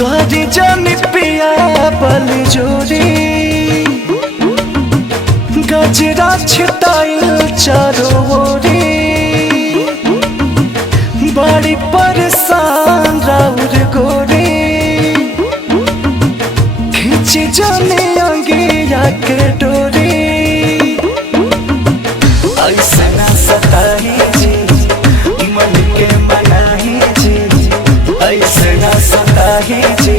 करी जानी पिया बल जोरी गजरा छिटाइल चारों ओरी बड़ी परेशान राउर गोरी खींच जाने अंगिया के डोरी ऐसे ना सताही जी मन के मनाही जी ऐसे ना सताही जी